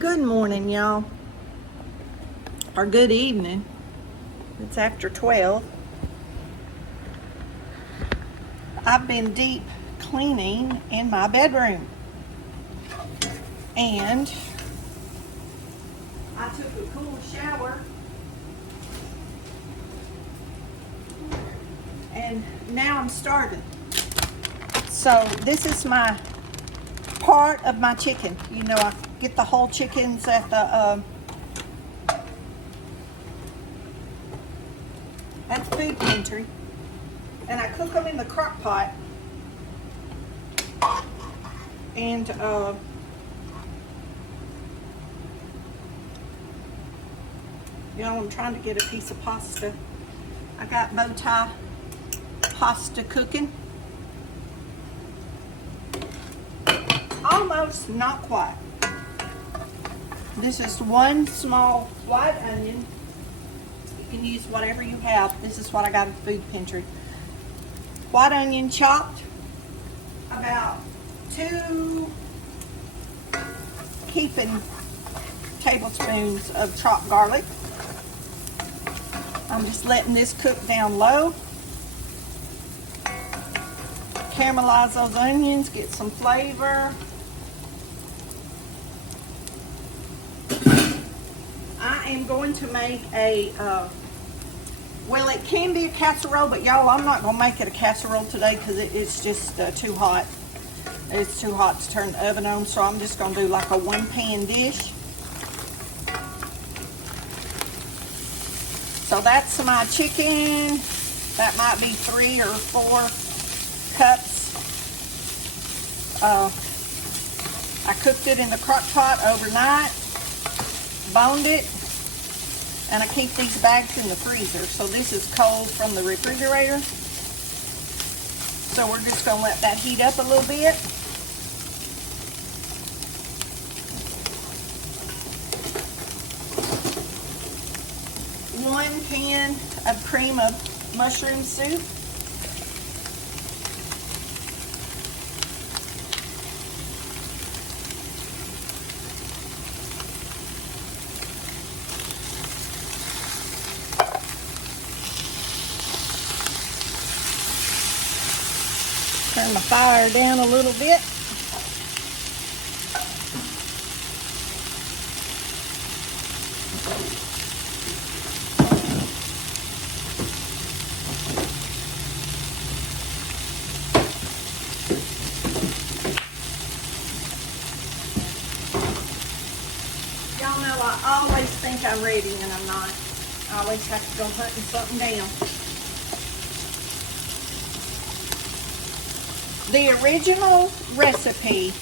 Good morning, y'all, or good evening. It's after 12. I've been deep cleaning in my bedroom, and I took a cool shower, and now I'm starving. So this is my part of my chicken. You know, I get the whole chickens at the food pantry, and I cook them in the crock pot. And you know, I'm trying to get a piece of pasta. I got bow tie pasta cooking. Almost, not quite. This is one small white onion. You can use whatever you have. This is what I got at the food pantry. White onion chopped. About 2 heaping tablespoons of chopped garlic. I'm just letting this cook down low. Caramelize those onions, get some flavor. I am going to make a, well, it can be a casserole, but y'all, I'm not going to make it a casserole today because it's just too hot. It's too hot to turn the oven on, so I'm just going to do like a one-pan dish. So that's my chicken. That might be 3 or 4 cups. I cooked it in the crock pot overnight, boned it, and I keep these bags in the freezer. So this is cold from the refrigerator. So we're just going to let that heat up a little bit. One pan of cream of mushroom soup. Turn the fire down a little bit. Y'all know I always think I'm ready and I'm not. I always have to go hunting something down. The original recipe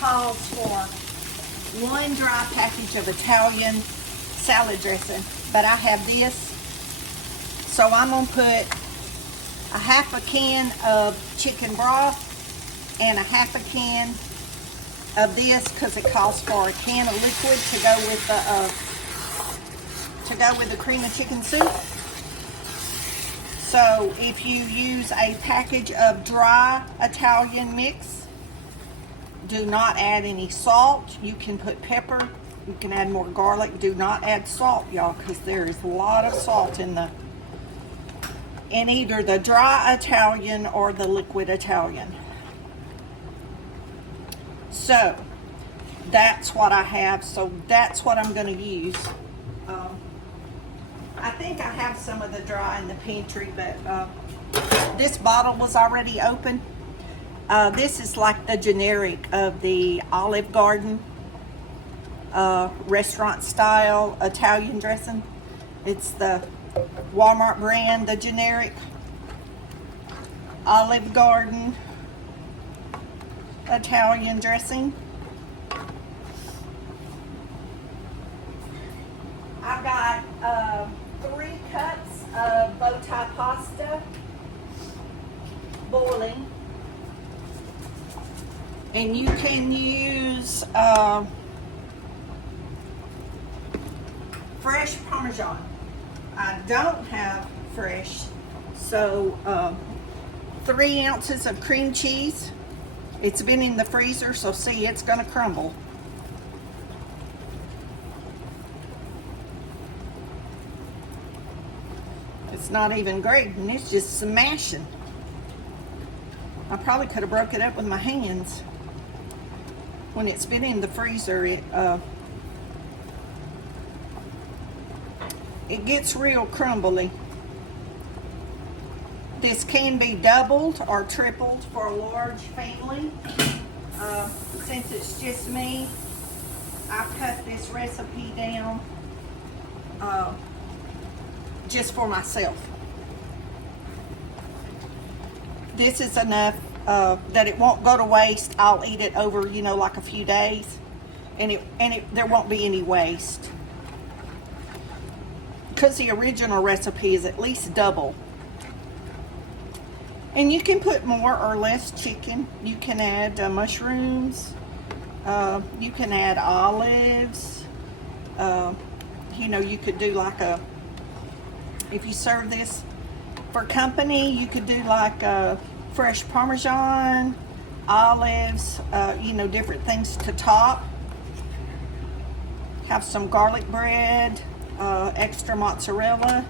calls for 1 dry package of Italian salad dressing, but I have this, so I'm going to put a half a can of chicken broth and a half a can of this because it calls for a can of liquid to go with the cream of chicken soup. So if you use a package of dry Italian mix, do not add any salt. You can put pepper. You can add more garlic. Do not add salt, y'all, because there is a lot of salt in either the dry Italian or the liquid Italian. So that's what I have. So that's what I'm going to use. I think I have some of the dry in the pantry, but this bottle was already open. This is like the generic of the Olive Garden restaurant style Italian dressing. It's the Walmart brand, the generic Olive Garden Italian dressing. I've got 3 cups of bow tie pasta boiling, and you can use fresh Parmesan. I don't have fresh, so 3 ounces of cream cheese. It's been in the freezer, so see, it's gonna crumble. It's not even grating, it's just smashing. I probably could have broke it up with my hands. When it's been in the freezer, it gets real crumbly. This can be doubled or tripled for a large family. Since it's just me, I cut this recipe down just for myself. This is enough that it won't go to waste. I'll eat it over, you know, like a few days, and there won't be any waste. Because the original recipe is at least double. And you can put more or less chicken. You can add mushrooms. You can add olives. You know, you could do like if you serve this for company, you could do like fresh Parmesan, olives, you know, different things to top. Have some garlic bread, extra mozzarella.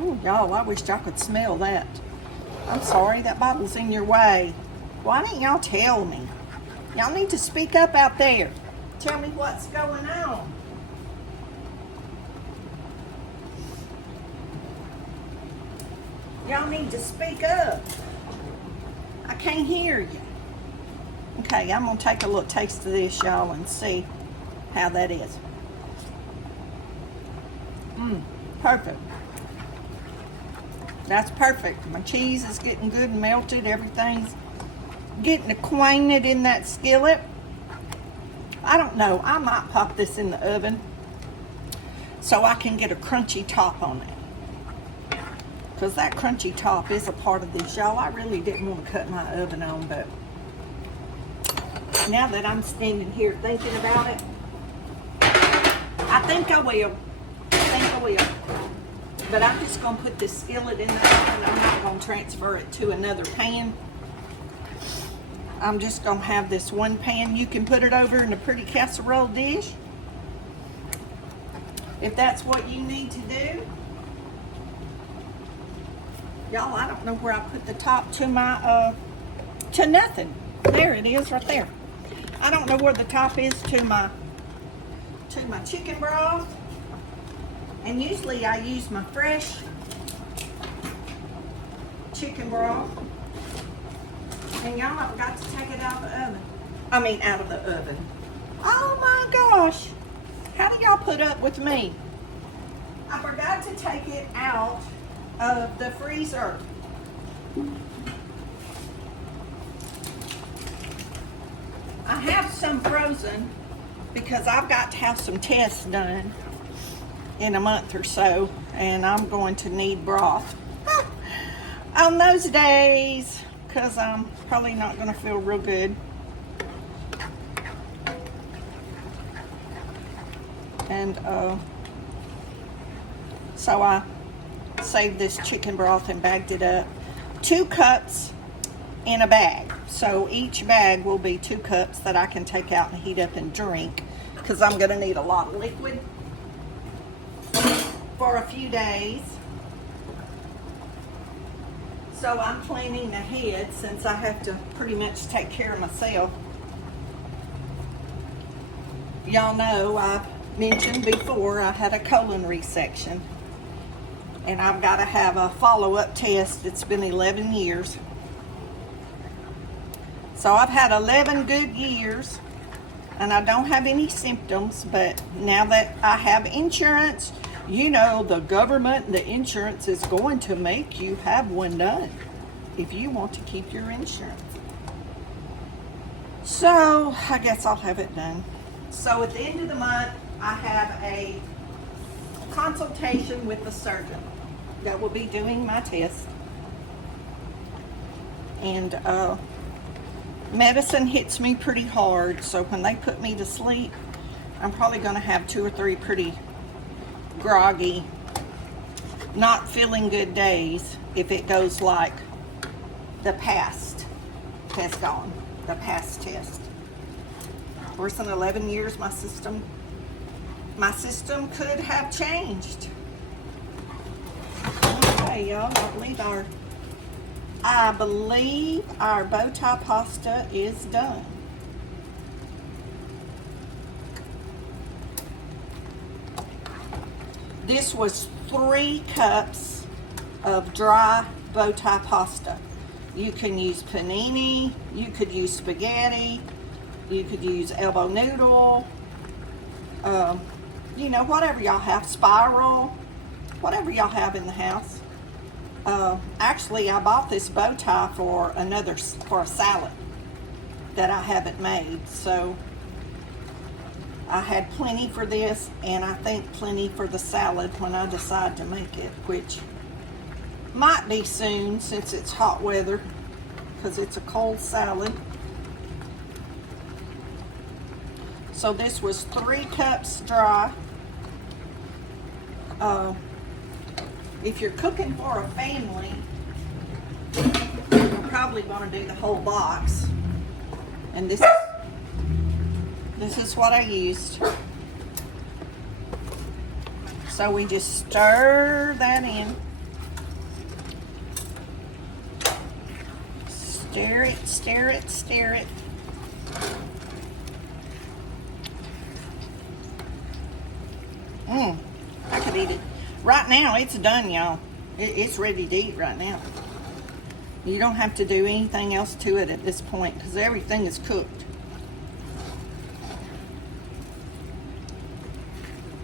Ooh, y'all, I wish y'all could smell that. I'm sorry, that bottle's in your way. Why didn't y'all tell me? Y'all need to speak up out there. Tell me what's going on. Y'all need to speak up. I can't hear you. Okay, I'm gonna take a little taste of this, y'all, and see how that is. Perfect. That's perfect. My cheese is getting good and melted. Everything's getting acquainted in that skillet. I don't know. I might pop this in the oven so I can get a crunchy top on it. Because that crunchy top is a part of this, y'all. I really didn't want to cut my oven on, but now that I'm standing here thinking about it, I think I will. But I'm just going to put this skillet in the oven. I'm not going to transfer it to another pan. I'm just going to have this one pan. You can put it over in a pretty casserole dish if that's what you need to do. Y'all, I don't know where I put the top to my, to nothing. There it is right there. I don't know where the top is to my chicken broth. And usually I use my fresh chicken broth. And y'all, I forgot to take it out of the oven. I mean, out of the oven. Oh my gosh. How do y'all put up with me? I forgot to take it out of the freezer. I have some frozen because I've got to have some tests done in a month or so, and I'm going to need broth on those days because I'm probably not going to feel real good. And so I saved this chicken broth and bagged it up. 2 cups in a bag. So each bag will be 2 cups that I can take out and heat up and drink because I'm going to need a lot of liquid for a few days. So I'm planning ahead since I have to pretty much take care of myself. Y'all know I've mentioned before I had a colon resection. And I've got to have a follow-up test. It's been 11 years. So I've had 11 good years. And I don't have any symptoms. But now that I have insurance, you know, the government, the insurance is going to make you have one done if you want to keep your insurance. So I guess I'll have it done. So at the end of the month, I have a consultation with the surgeon that will be doing my test. And medicine hits me pretty hard, so when they put me to sleep, I'm probably going to have 2 or 3 pretty groggy, not feeling good days if it goes like the past has gone, the past test. Of course, in 11 years, my system my system could have changed. Okay, y'all, I believe our bow tie pasta is done. This was 3 cups of dry bow tie pasta. You can use panini, you could use spaghetti, you could use elbow noodle, you know, whatever y'all have, spiral, whatever y'all have in the house. Actually, I bought this bow tie for a salad that I haven't made, so I had plenty for this, and I think plenty for the salad when I decide to make it, which might be soon since it's hot weather, because it's a cold salad. So this was 3 cups dry. If you're cooking for a family, you're probably going to do the whole box. And this is what I used. So we just stir that in. Stir it, stir it, stir it. I could eat it. Right now, it's done, y'all. It's ready to eat right now. You don't have to do anything else to it at this point because everything is cooked.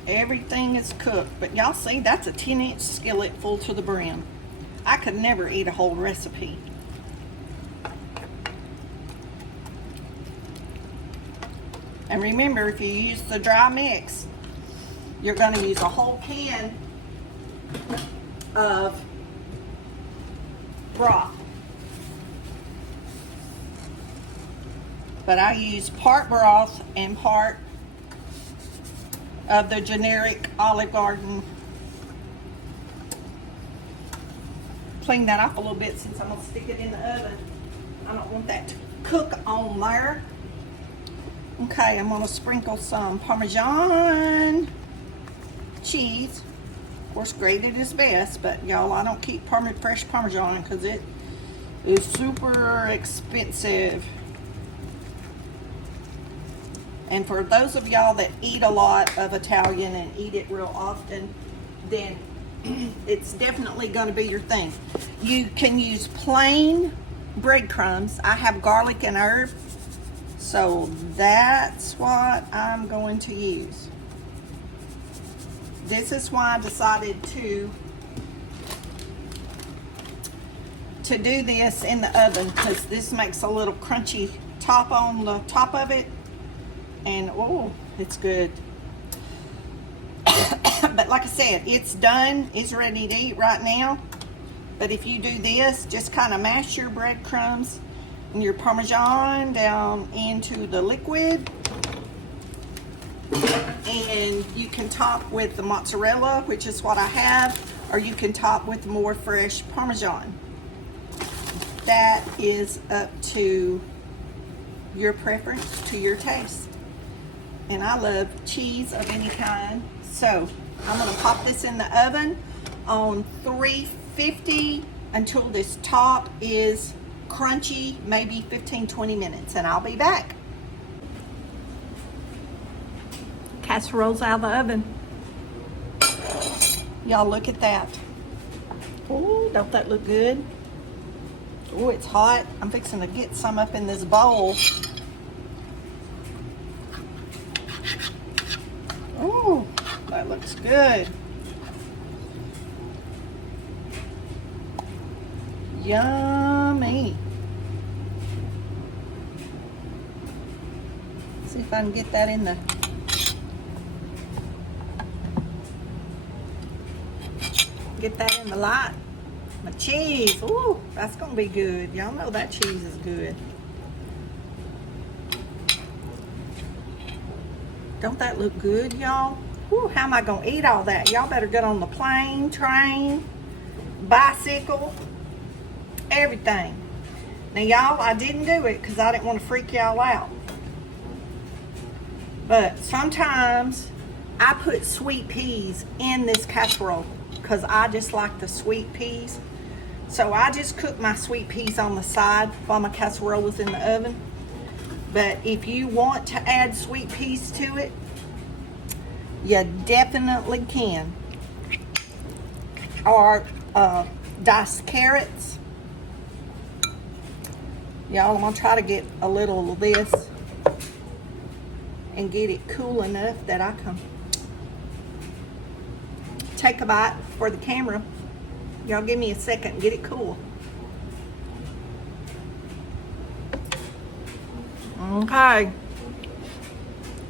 Everything is cooked. But y'all see, that's a 10-inch skillet full to the brim. I could never eat a whole recipe. And remember, if you use the dry mix, you're going to use a whole can of broth. But I use part broth and part of the generic Olive Garden. Clean that off a little bit since I'm going to stick it in the oven. I don't want that to cook on there. Okay, I'm going to sprinkle some Parmesan cheese. Of course, grated is best, but y'all, I don't keep fresh Parmesan because it is super expensive. And for those of y'all that eat a lot of Italian and eat it real often, then it's definitely going to be your thing. You can use plain breadcrumbs. I have garlic and herb, so that's what I'm going to use. This is why I decided to do this in the oven, because this makes a little crunchy top on the top of it, and oh, it's good. But like I said, it's done. It's ready to eat right now. But if you do this, just kind of mash your breadcrumbs and your Parmesan down into the liquid. And you can top with the mozzarella, which is what I have, or you can top with more fresh Parmesan. That is up to your preference, to your taste. And I love cheese of any kind. So I'm going to pop this in the oven on 350 until this top is crunchy, maybe 15-20 minutes, and I'll be back. Casserole's out of the oven. Y'all look at that. Oh, don't that look good? Oh, it's hot. I'm fixing to get some up in this bowl. Oh, that looks good. Yummy. See if I can get that in the light. My cheese. Ooh, that's gonna be good. Y'all know that cheese is good. Don't that look good, y'all? Ooh, how am I gonna eat all that? Y'all better get on the plane, train, bicycle, everything. Now, y'all, I didn't do it because I didn't want to freak y'all out. But sometimes I put sweet peas in this casserole because I just like the sweet peas. So I just cook my sweet peas on the side while my casserole is in the oven. But if you want to add sweet peas to it, you definitely can. Or diced carrots. Y'all, I'm gonna try to get a little of this and get it cool enough that I can take a bite for the camera. Y'all give me a second and get it cool. Okay.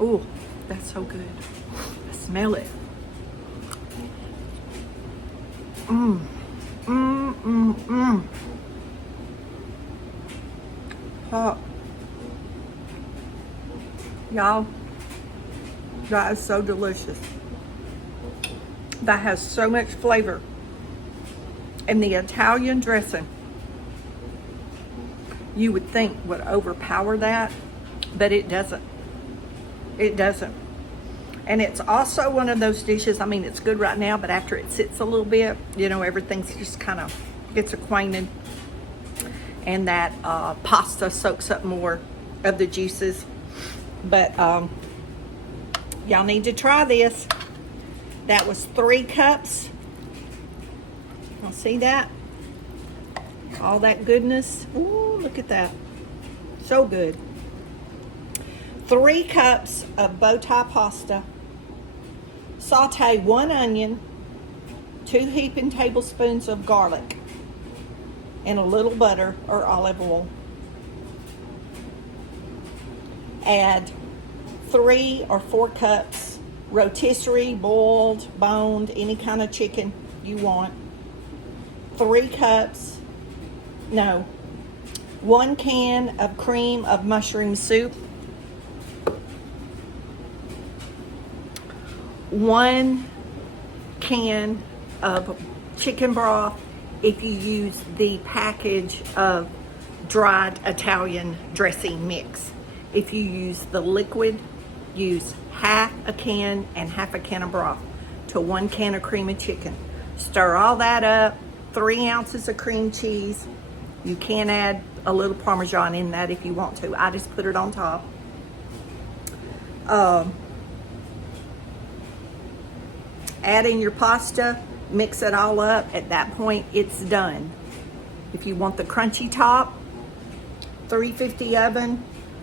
Ooh, that's so good. I smell it. Hot. Y'all, that is so delicious. That has so much flavor. And the Italian dressing, you would think would overpower that, but it doesn't. It doesn't. And it's also one of those dishes, I mean, it's good right now, but after it sits a little bit, you know, everything's just kind of gets acquainted. And that pasta soaks up more of the juices. But y'all need to try this. That was 3 cups. Y'all see that? All that goodness. Ooh, look at that. So good. 3 cups of bow tie pasta. Saute 1 onion, 2 heaping tablespoons of garlic, and a little butter or olive oil. Add 3 or 4 cups rotisserie, boiled, boned, any kind of chicken you want. 1 can of cream of mushroom soup. 1 can of chicken broth if you use the package of dried Italian dressing mix. If you use the liquid, use half a can and half a can of broth to 1 can of cream of chicken. Stir all that up. 3 ounces of cream cheese. You can add a little Parmesan in that if you want to. I just put it on top. Add in your pasta, mix it all up. At that point, it's done. If you want the crunchy top, 350 oven,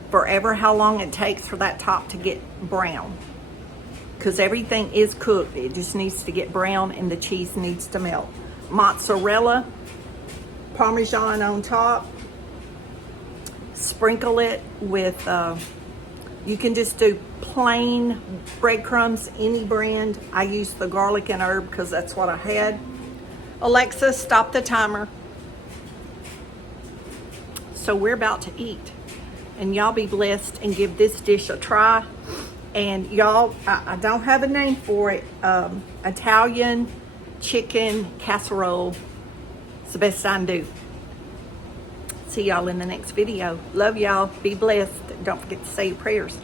forever how long it takes for that top to get brown. Because everything is cooked. It just needs to get brown and the cheese needs to melt. Mozzarella, Parmesan on top. Sprinkle it with, you can just do plain breadcrumbs, any brand. I use the garlic and herb because that's what I had. Alexa, stop the timer. So we're about to eat. And y'all be blessed and give this dish a try. And y'all, I don't have a name for it. Italian chicken casserole. It's the best I can do. See y'all in the next video. Love y'all. Be blessed. Don't forget to say your prayers.